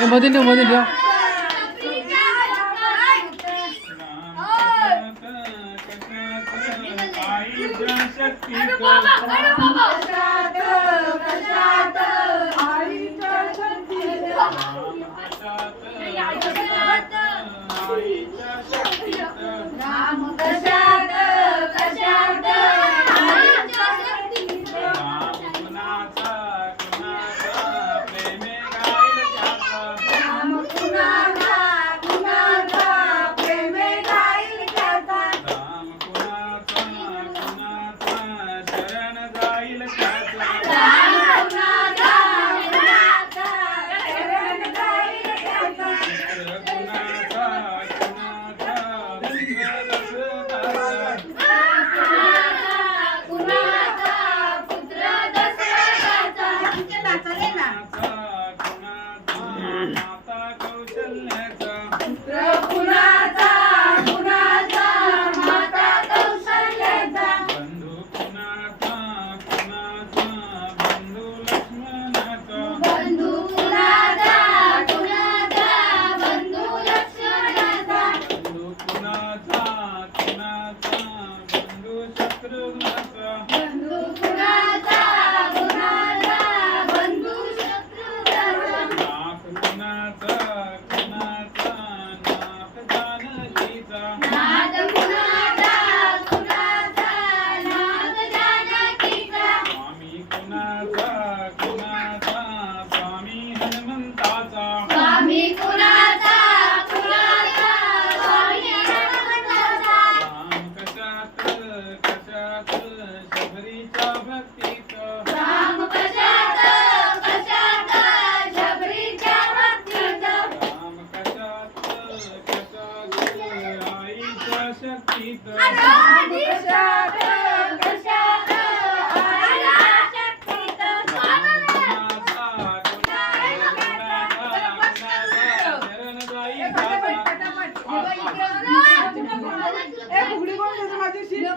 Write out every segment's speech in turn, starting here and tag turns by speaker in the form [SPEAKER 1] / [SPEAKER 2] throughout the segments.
[SPEAKER 1] Demandez, demandez bien. Sita.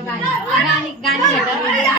[SPEAKER 2] 干你！干你！